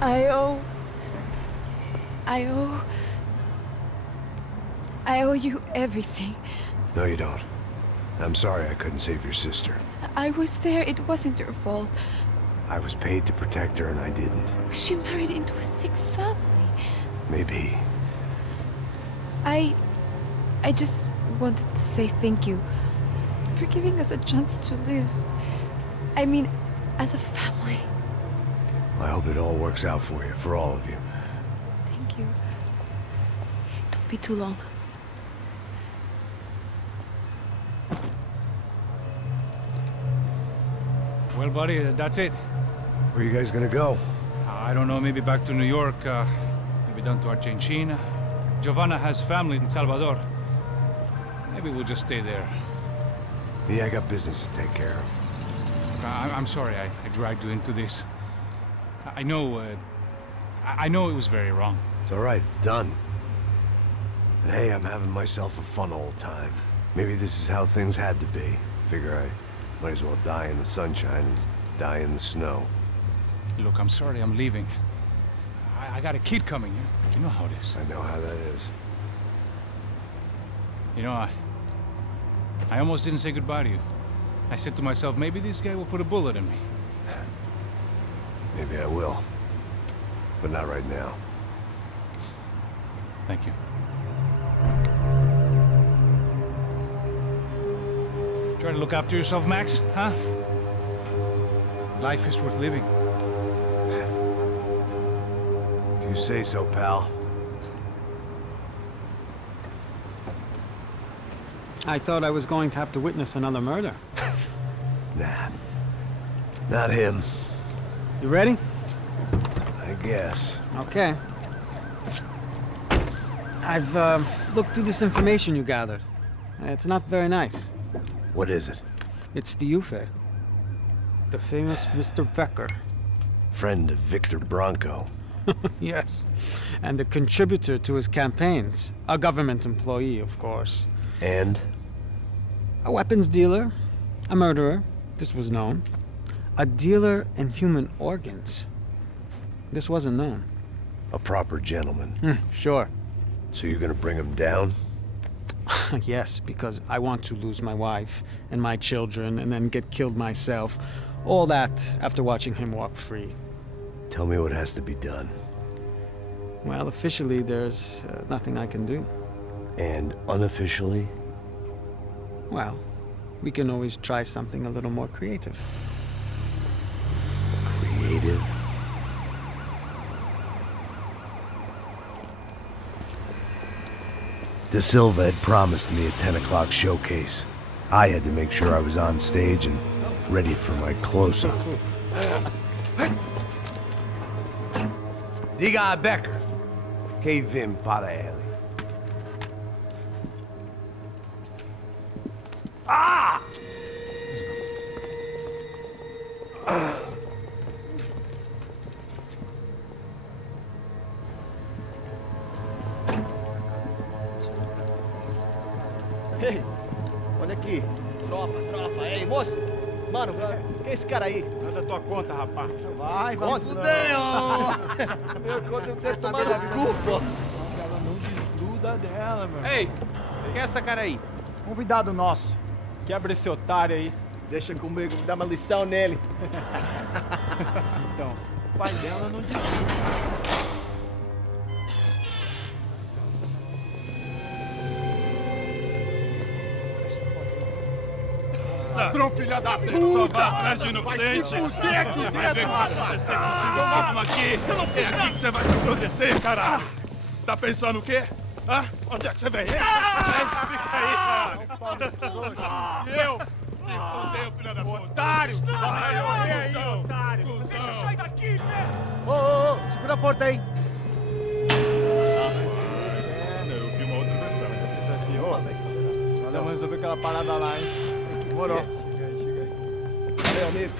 I owe... I owe you everything. No, you don't. I'm sorry I couldn't save your sister. I was there. It wasn't your fault. I was paid to protect her and I didn't. She married into a sick family. Maybe. I just wanted to say thank you for giving us a chance to live. I mean, as a family. I hope it all works out for you, for all of you. Thank you. Don't be too long. Well, buddy, that's it. Where are you guys gonna go? I don't know, maybe back to New York, maybe down to Argentina. Giovanna has family in Salvador. Maybe we'll just stay there. Yeah, I got business to take care of. I'm sorry I dragged you into this. I know it was very wrong. It's all right, it's done. And hey, I'm having myself a fun old time. Maybe this is how things had to be. Figure I might as well die in the sunshine as die in the snow. Look, I'm sorry I'm leaving. I got a kid coming. You know how it is. I know how that is. You know, I almost didn't say goodbye to you. I said to myself, maybe this guy will put a bullet in me. Maybe I will. But not right now. Thank you. Try to look after yourself, Max, huh? Life is worth living. If you say so, pal. I thought I was going to have to witness another murder. Nah. Not him. You ready? I guess. Okay. I've looked through this information you gathered. It's not very nice. What is it? It's the Ufe. The famous Mr. Becker. Friend of Victor Bronco. Yes. And a contributor to his campaigns. A government employee, of course. And? A weapons dealer. A murderer. This was known. A dealer in human organs. This wasn't known. A proper gentleman. Sure. So you're gonna bring him down? Yes, because I want to lose my wife and my children and then get killed myself. All that after watching him walk free. Tell me what has to be done. Well, officially there's nothing I can do. And unofficially? Well, we can always try something a little more creative. Creative? De Silva had promised me a 10 o'clock showcase. I had to make sure I was on stage and ready for my close-up. Diga a Becker. Que vim para ele. Ah! Ei, olha aqui. Tropa. Ei, moço. Mano, quem é esse cara aí? Manda tua conta, rapaz. Vai, fudeu! Meu conta, eu quero saber da culpa. Ela não desgruda dela, meu. Ei, quem é essa cara aí? Convidado nosso. Quebra esse otário aí. Deixa comigo, me dá uma lição nele. Então, o pai dela não desgruda. Ladrão, filha da puta! Vai atrás de inocente! Vai ver o que vai acontecer contigo mesmo aqui! É aqui que você vai se acontecer, caralho! Tá pensando o quê? Hã? Onde é que você vem? Fica aí, caralho! E eu? Se fudeu, filha da puta! Otário! Vai morrer aí, otário! Deixa eu sair daqui, velho! Ô, segura a porta aí! Eu vi uma outra versão. Vamos resolver aquela parada lá, hein? Demorou. Chega aí. Valeu, amigo.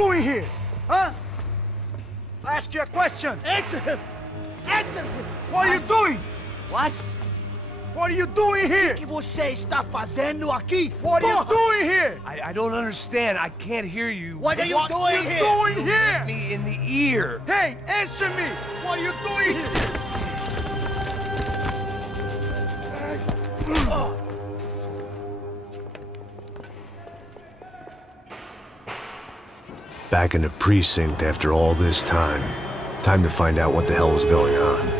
doing here? Huh? I ask you a question. Answer him! Answer him! What are you doing? What? What are you doing here? O que você está fazendo aqui? What are you doing here? I don't understand. I can't hear you. What are you doing here? What are you doing here? Me in the ear. Hey, answer me! What are you doing here? Back in the precinct after all this time. Time to find out what the hell was going on.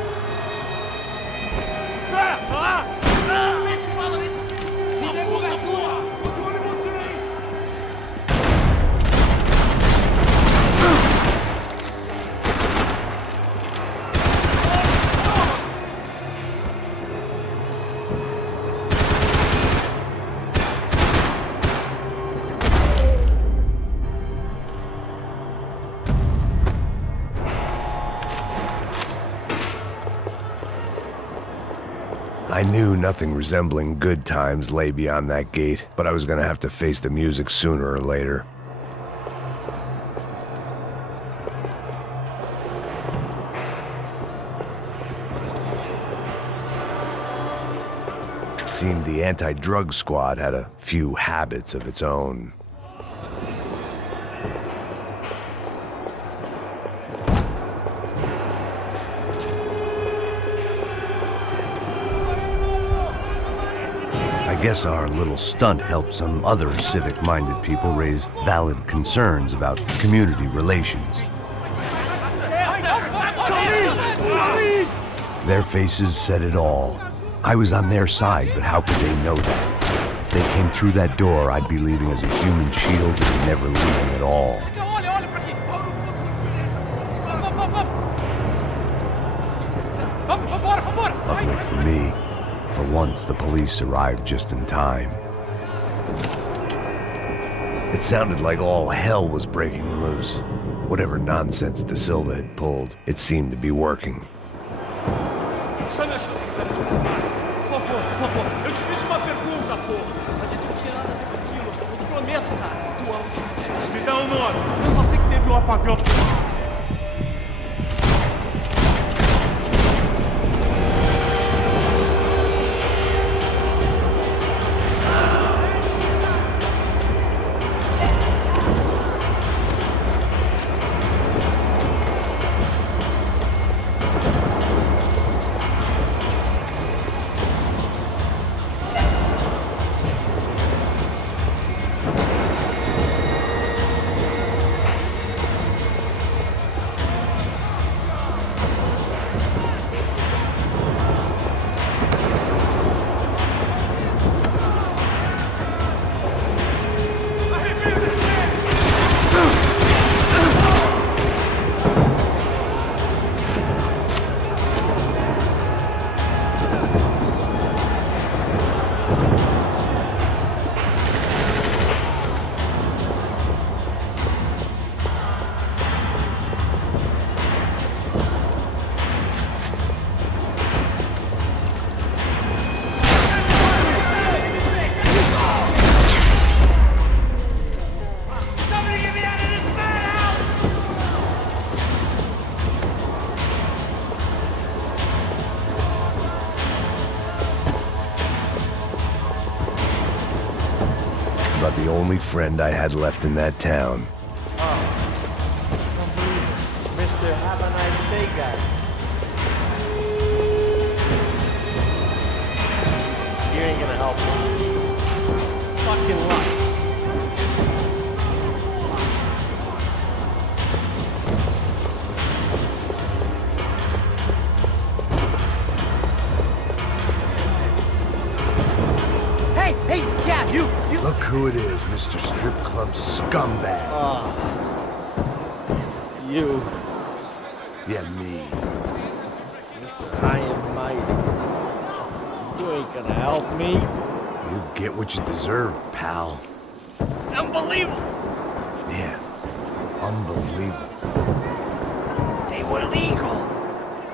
I knew nothing resembling good times lay beyond that gate, but I was gonna have to face the music sooner or later. Seemed the anti-drug squad had a few habits of its own. I guess our little stunt helped some other civic-minded people raise valid concerns about community relations. Their faces said it all. I was on their side, but how could they know that? If they came through that door, I'd be leaving as a human shield and never leaving at all. Luckily for me, for once, the police arrived just in time. It sounded like all hell was breaking loose. Whatever nonsense De Silva had pulled, it seemed to be working. Eu te fiz uma pergunta, pô. A gente não tinha nada a ver com aquilo. Eu te prometo, cara. Tu é o último chance. Me dá um nome. Eu só sei que teve um apagão. About the only friend I had left in that town. Mr. Have a nice day, guy. You ain't gonna help me. Fucking luck. Hey, yeah, you. Look who it is, Mr. Strip Club Scumbag. You. Yeah, me. Mr. High and Mighty. You ain't gonna help me. You get what you deserve, pal. Unbelievable! Yeah, unbelievable. They were legal.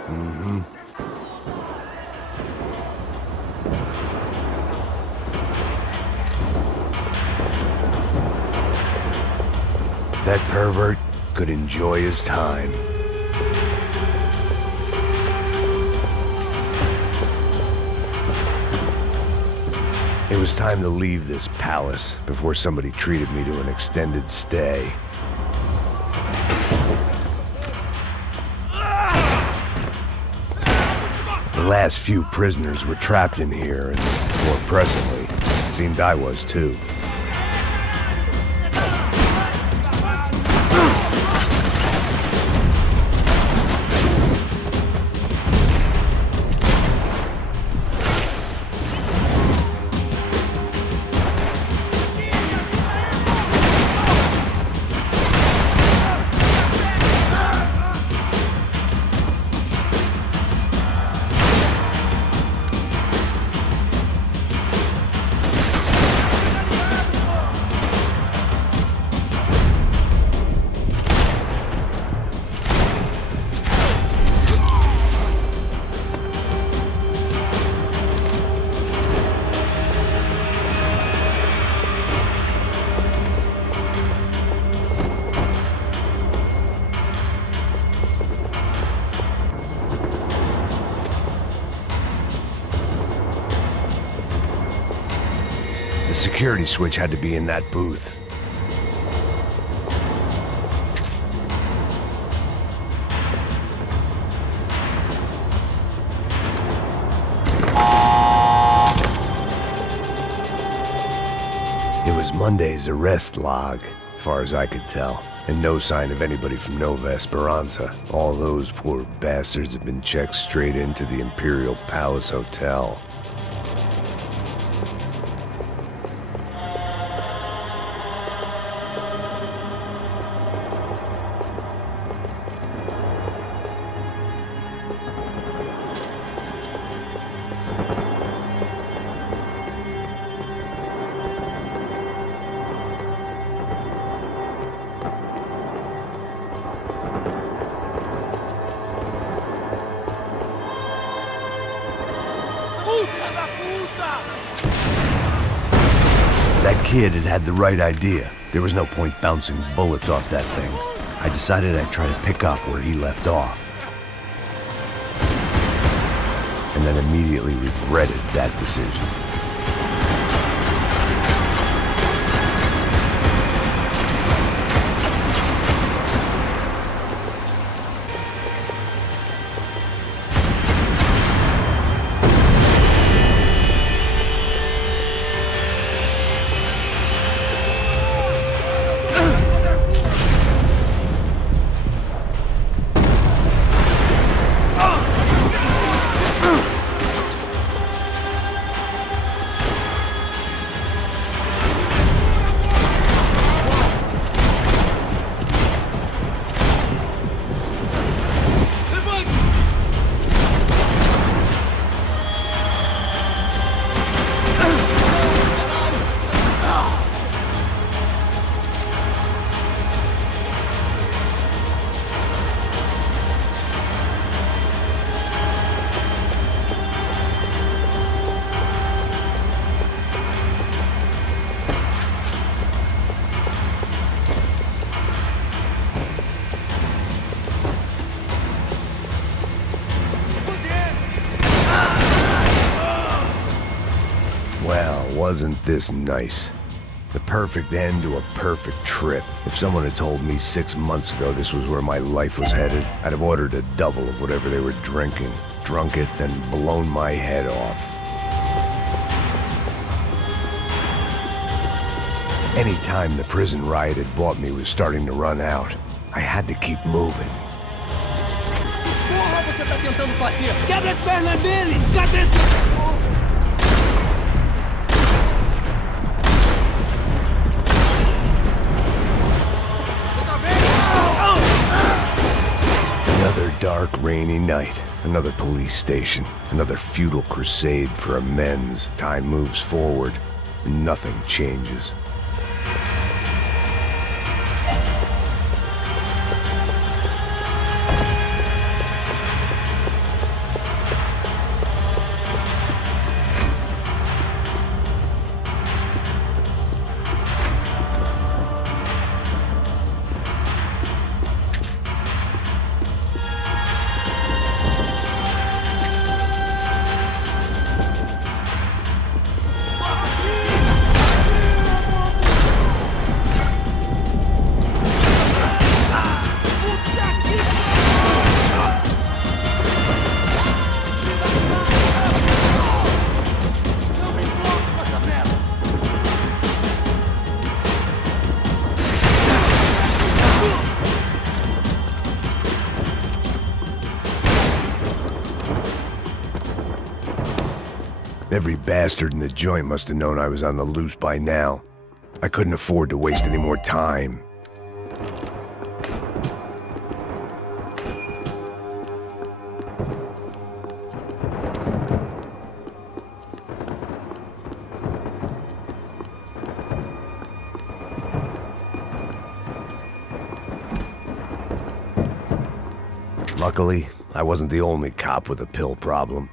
Mm-hmm. That pervert could enjoy his time. It was time to leave this palace before somebody treated me to an extended stay. The last few prisoners were trapped in here, and more presently, seemed I was too. The security switch had to be in that booth. It was Monday's arrest log, as far as I could tell, and no sign of anybody from Nova Esperanza. All those poor bastards had been checked straight into the Imperial Palace Hotel. That kid had the right idea. There was no point bouncing bullets off that thing. I decided I'd try to pick up where he left off. And then immediately regretted that decision. Well, wasn't this nice? The perfect end to a perfect trip. If someone had told me 6 months ago this was where my life was headed, I'd have ordered a double of whatever they were drinking, drunk it, then blown my head off. Any time the prison riot had bought me was starting to run out, I had to keep moving. Porra, você tá tentando fazer? Quebra as pernas dele! Cadê esse... Another dark, rainy night. Another police station. Another futile crusade for amends. Time moves forward, and nothing changes. Every bastard in the joint must have known I was on the loose by now. I couldn't afford to waste any more time. Luckily, I wasn't the only cop with a pill problem.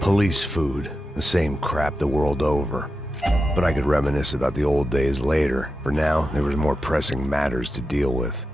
Police food, the same crap the world over. But I could reminisce about the old days later. For now, there was more pressing matters to deal with.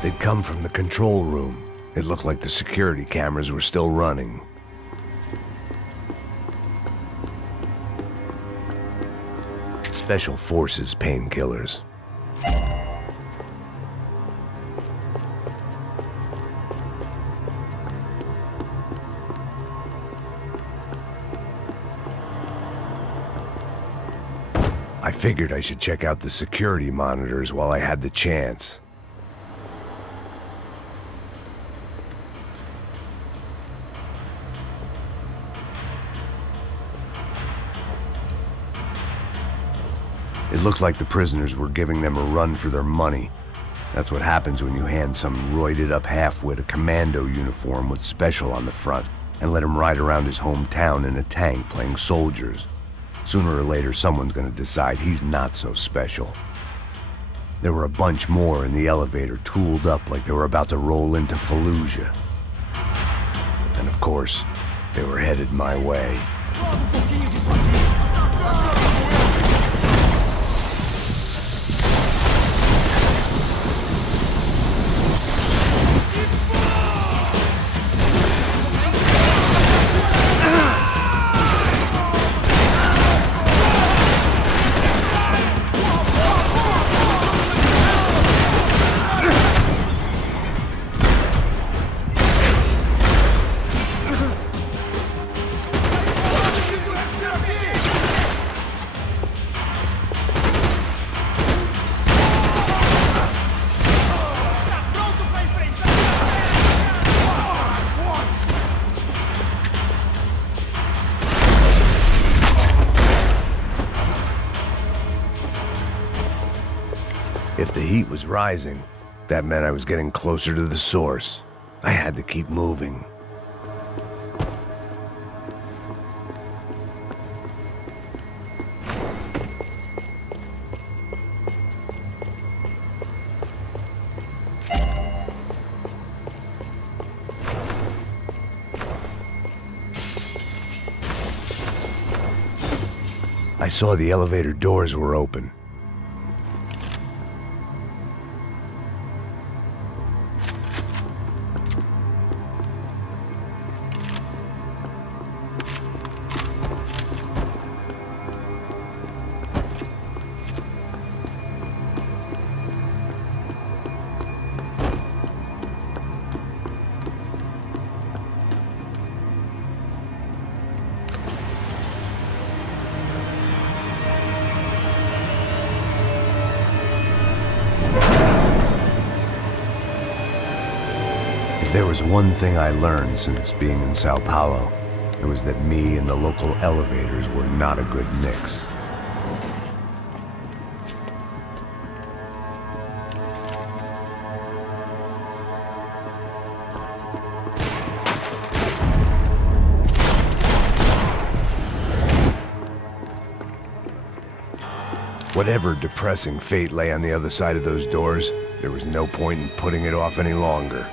They'd come from the control room. It looked like the security cameras were still running. Special Forces painkillers. I figured I should check out the security monitors while I had the chance. It looked like the prisoners were giving them a run for their money. That's what happens when you hand some roided-up halfwit a commando uniform with special on the front and let him ride around his hometown in a tank playing soldiers. Sooner or later, someone's gonna decide he's not so special. There were a bunch more in the elevator, tooled up like they were about to roll into Fallujah. And of course, they were headed my way. If the heat was rising, that meant I was getting closer to the source. I had to keep moving. I saw the elevator doors were open. If there was one thing I learned since being in Sao Paulo, it was that me and the local elevators were not a good mix. Whatever depressing fate lay on the other side of those doors, there was no point in putting it off any longer.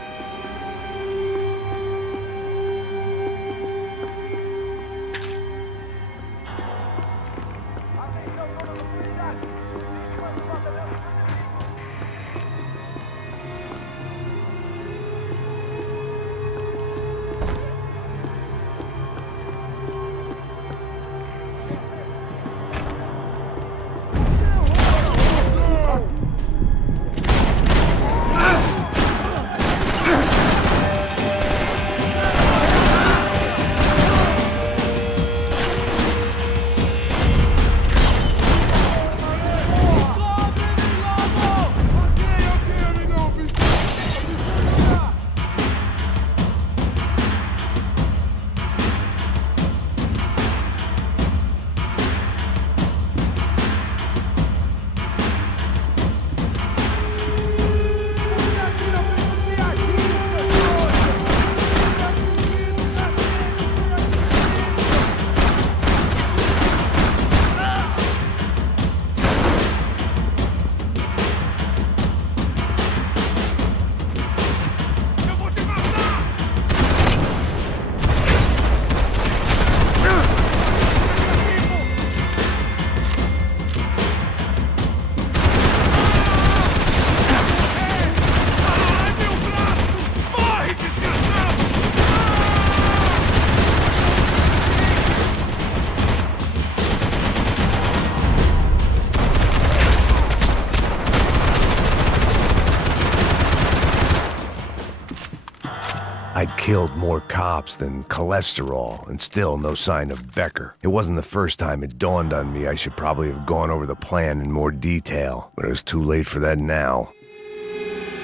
I'd killed more cops than cholesterol, and still no sign of Becker. It wasn't the first time it dawned on me I should probably have gone over the plan in more detail, but it was too late for that now.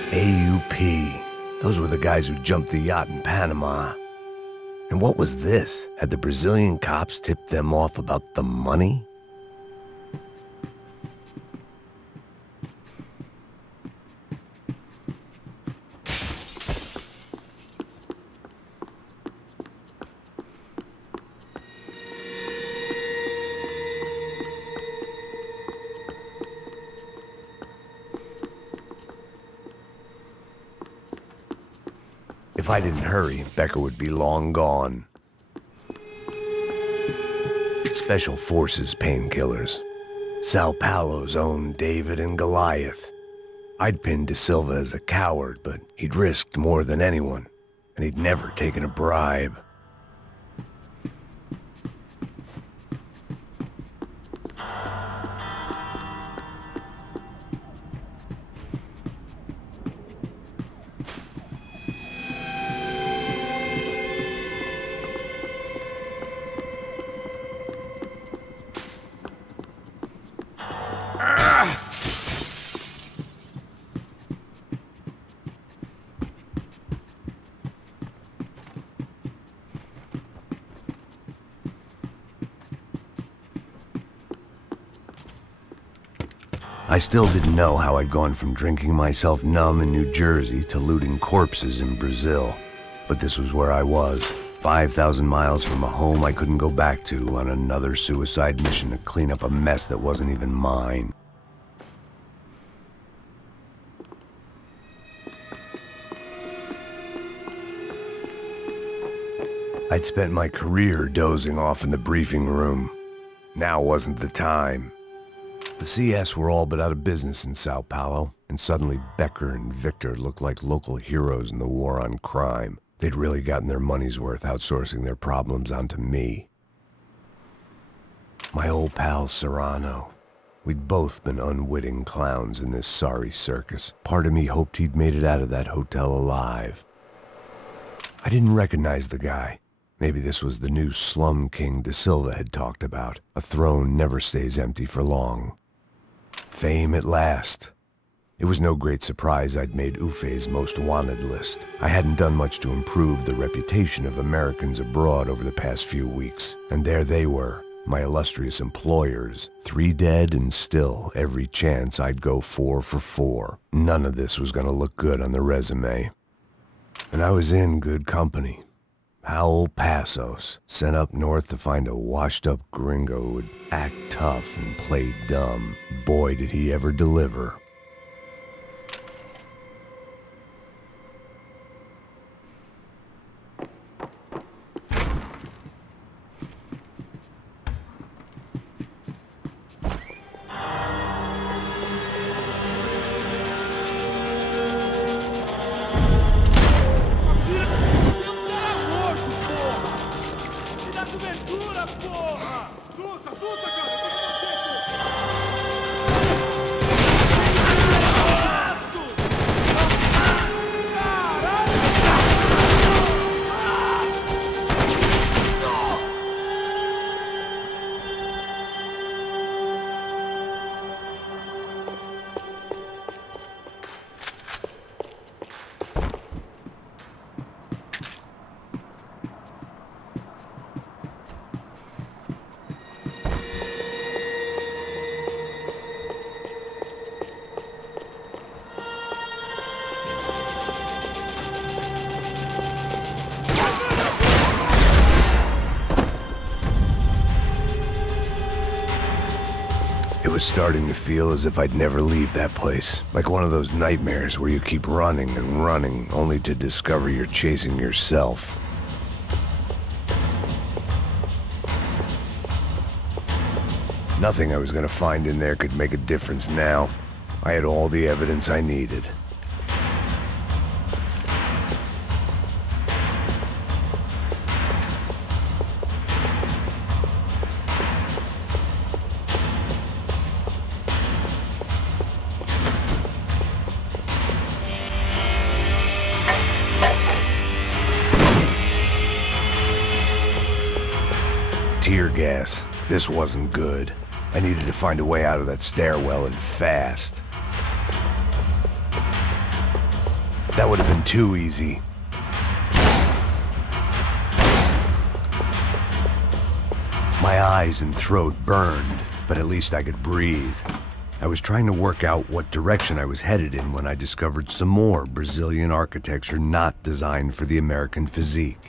AUP. Those were the guys who jumped the yacht in Panama. And what was this? Had the Brazilian cops tipped them off about the money? If I didn't hurry, Becker would be long gone. Special Forces painkillers. Sao Paulo's own David and Goliath. I'd pinned De Silva as a coward, but he'd risked more than anyone, and he'd never taken a bribe. I still didn't know how I'd gone from drinking myself numb in New Jersey to looting corpses in Brazil. But this was where I was, 5,000 miles from a home I couldn't go back to, on another suicide mission to clean up a mess that wasn't even mine. I'd spent my career dozing off in the briefing room. Now wasn't the time. The CS were all but out of business in Sao Paulo, and suddenly Becker and Victor looked like local heroes in the war on crime. They'd really gotten their money's worth outsourcing their problems onto me. My old pal Serrano. We'd both been unwitting clowns in this sorry circus. Part of me hoped he'd made it out of that hotel alive. I didn't recognize the guy. Maybe this was the new slum king De Silva had talked about. A throne never stays empty for long. Fame at last. It was no great surprise I'd made Ufe's most wanted list. I hadn't done much to improve the reputation of Americans abroad over the past few weeks, and there they were, my illustrious employers, 3 dead and still every chance I'd go 4 for 4. None of this was gonna look good on the resume. And I was in good company. Howell Passos, sent up north to find a washed-up gringo who would act tough and play dumb. Boy, did he ever deliver. It was starting to feel as if I'd never leave that place. Like one of those nightmares where you keep running and running, only to discover you're chasing yourself. Nothing I was gonna find in there could make a difference now. I had all the evidence I needed. Tear gas. This wasn't good. I needed to find a way out of that stairwell and fast. That would have been too easy. My eyes and throat burned, but at least I could breathe. I was trying to work out what direction I was headed in when I discovered some more Brazilian architecture not designed for the American physique.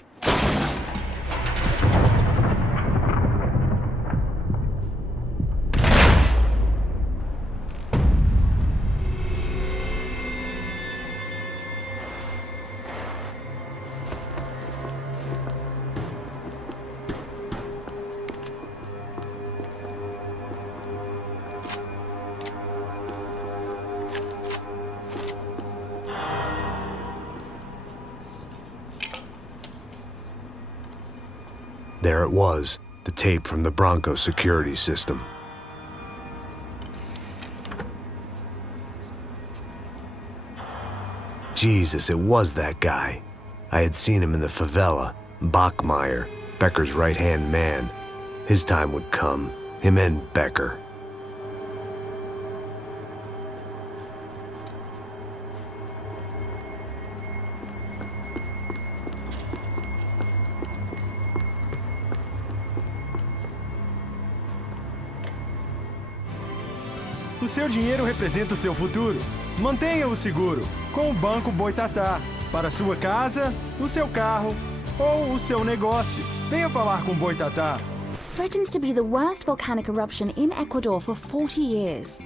There it was, the tape from the Bronco security system. Jesus, it was that guy. I had seen him in the favela, Bachmeyer, Becker's right-hand man. His time would come, him and Becker. O seu dinheiro representa o seu futuro. Mantenha-o seguro com o Banco Boitatá. Para a sua casa, o seu carro ou o seu negócio. Venha falar com Boitatá. Threatens to be the worst volcanic eruption in Ecuador for 40 years.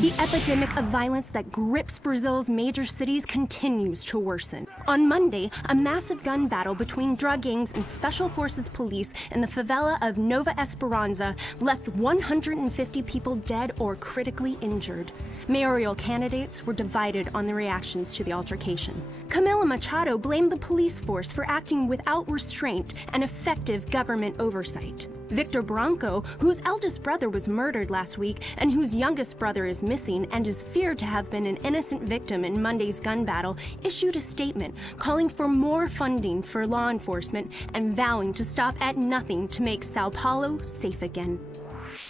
The epidemic of violence that grips Brazil's major cities continues to worsen. On Monday, a massive gun battle between drug gangs and special forces police in the favela of Nova Esperança left 150 people dead or critically injured. Mayoral candidates were divided on the reactions to the altercation. Camila Machado blamed the police force for acting without restraint and effective government oversight. Victor Branco, whose eldest brother was murdered last week and whose youngest brother is missing and is feared to have been an innocent victim in Monday's gun battle, issued a statement calling for more funding for law enforcement and vowing to stop at nothing to make Sao Paulo safe again.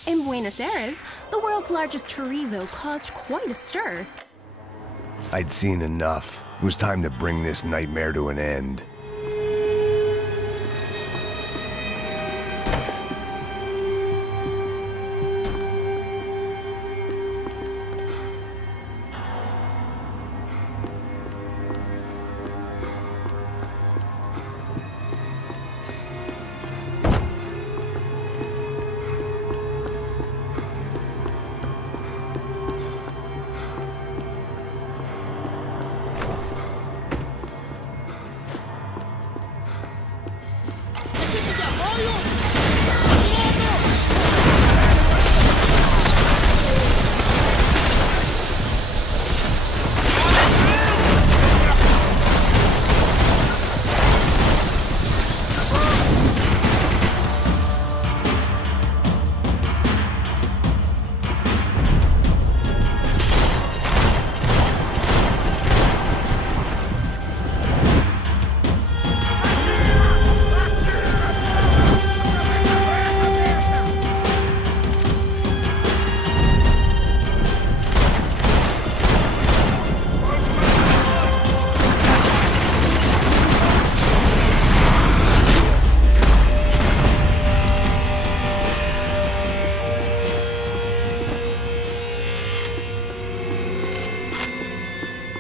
In Buenos Aires, the world's largest chorizo caused quite a stir. I'd seen enough. It was time to bring this nightmare to an end.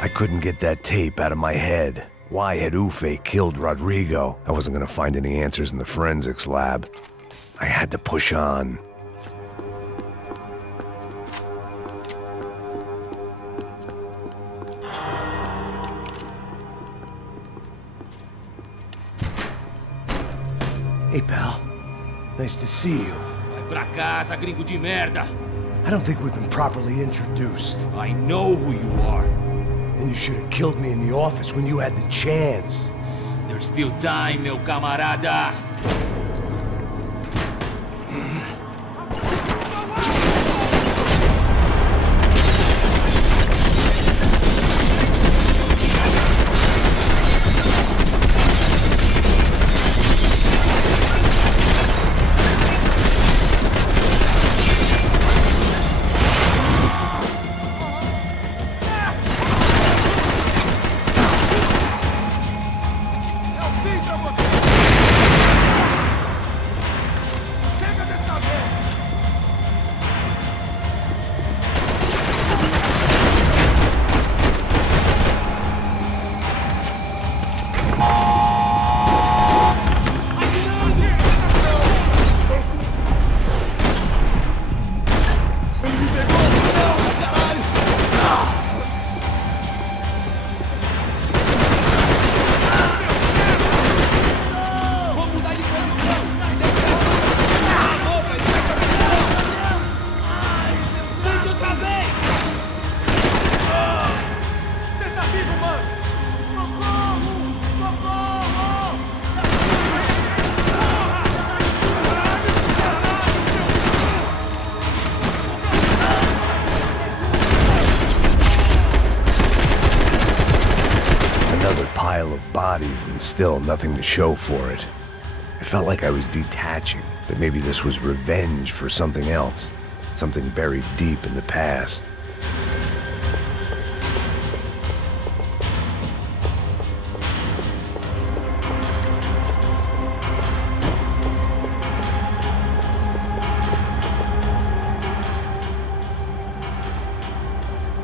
I couldn't get that tape out of my head. Why had Ufe killed Rodrigo? I wasn't gonna find any answers in the forensics lab. I had to push on. Hey, pal. Nice to see you. Vai pra casa, gringo de merda! I don't think we've been properly introduced. I know who you are. And you should have killed me in the office when you had the chance. There's still time, meu camarada! And still nothing to show for it. I felt like I was detaching, but maybe this was revenge for something else, something buried deep in the past.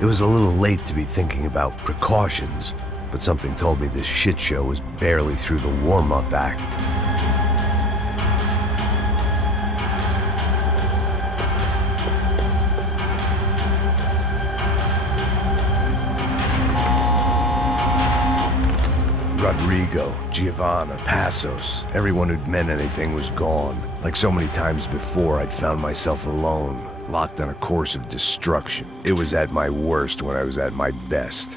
It was a little late to be thinking about precautions, but something told me this shit show was barely through the warm-up act. Rodrigo, Giovanna, Passos, everyone who'd meant anything was gone. Like so many times before, I'd found myself alone, locked on a course of destruction. It was at my worst when I was at my best.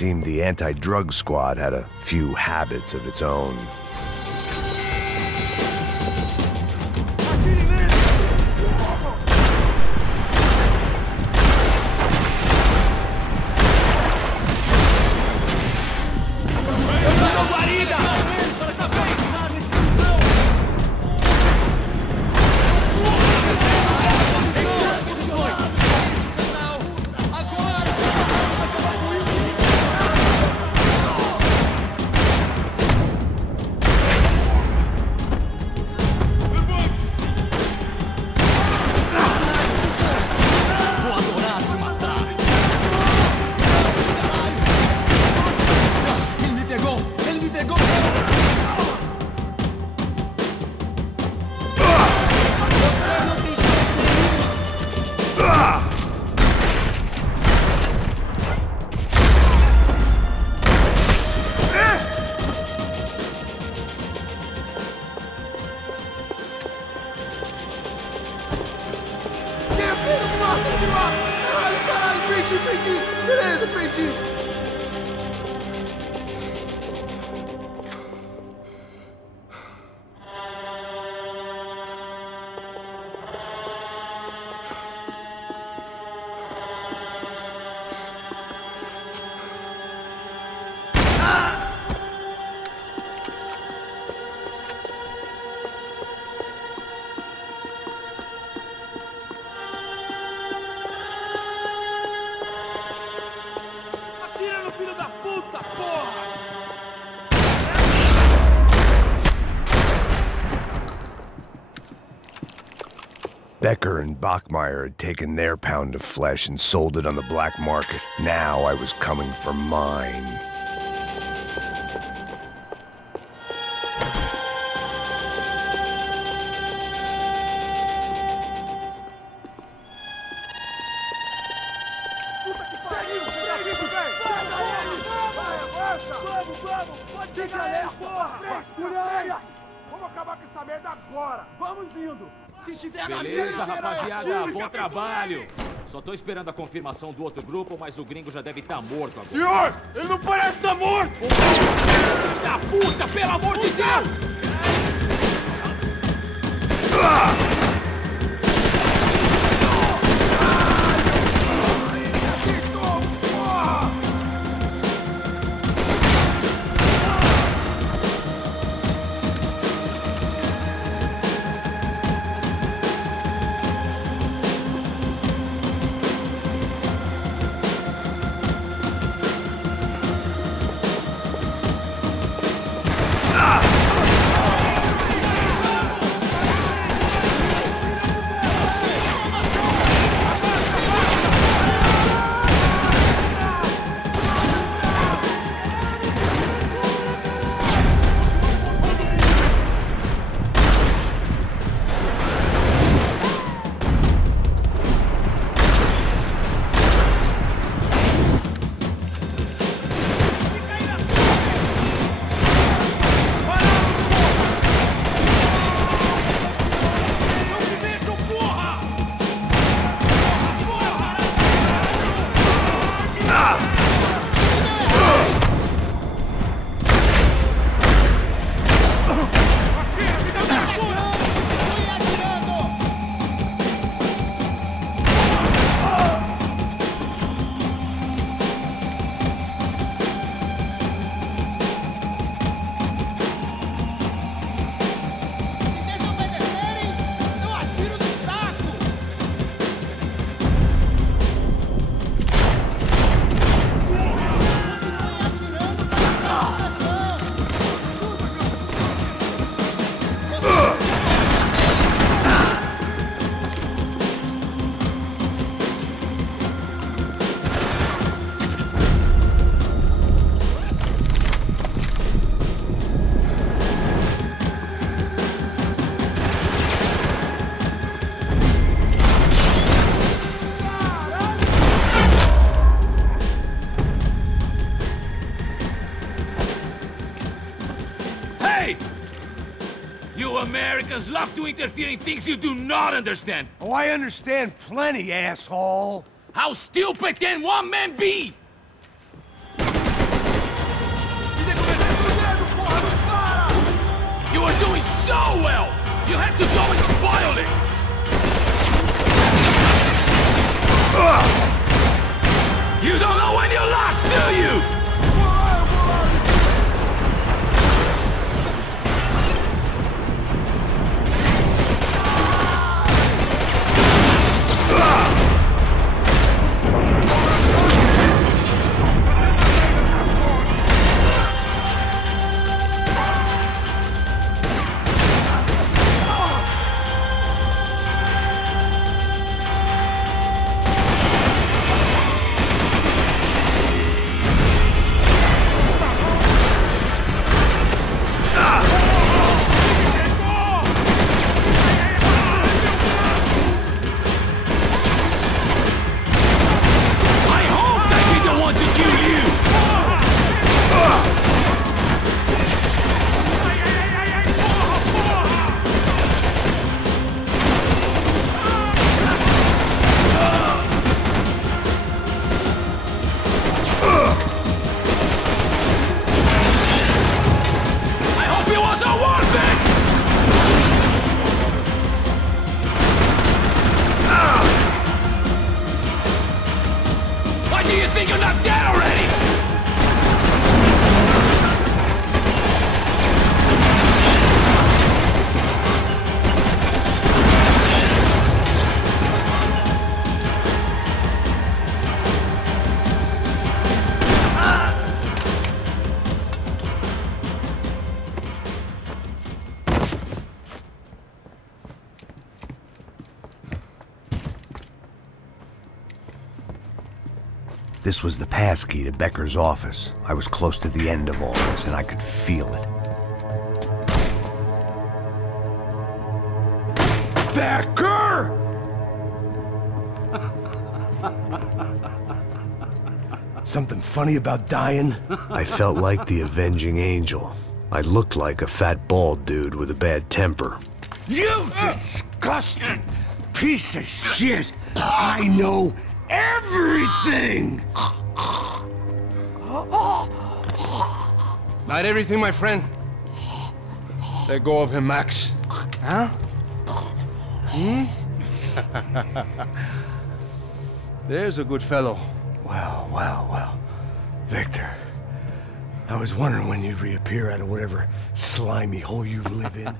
seemed the anti-drug squad had a few habits of its own. Beleza, perdi! Becker and Bachmeyer had taken their pound of flesh and sold it on the black market. Now I was coming for mine. Beleza, rapaziada, bom trabalho. Só tô esperando a confirmação do outro grupo, mas o gringo já deve estar morto agora. Senhor, ele não parece estar morto! Filho da puta, pelo amor de Deus! Americans love to interfere in things you do not understand. Oh, I understand plenty, asshole. How stupid can one man be? doing so well! You had to go and spoil it! You don't know when you lost, do you? This was the passkey to Becker's office. I was close to the end of all this, and I could feel it. Becker! Something funny about dying? I felt like the avenging angel. I looked like a fat bald dude with a bad temper. You disgusting piece of shit! I know everything! Not everything, my friend. Let go of him, Max. Huh? Hmm? There's a good fellow. Well. Victor, I was wondering when you'd reappear out of whatever slimy hole you live in.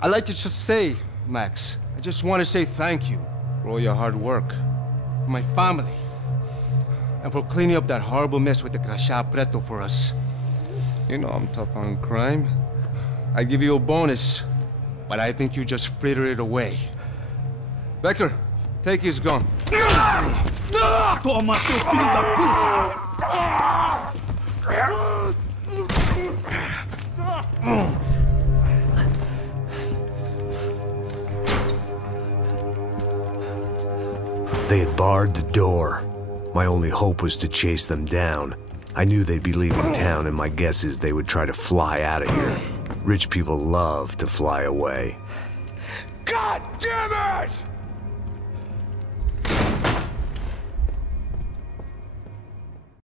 I'd like to just say, Max, I just want to say thank you for all your hard work, for my family, and for cleaning up that horrible mess with the Crachá Preto for us. You know I'm tough on crime. I give you a bonus, but I think you just fritter it away. Becker, take his gun. Toma, seu filho da puta! They had barred the door. My only hope was to chase them down. I knew they'd be leaving town, and my guess is they would try to fly out of here. Rich people love to fly away. God damn it!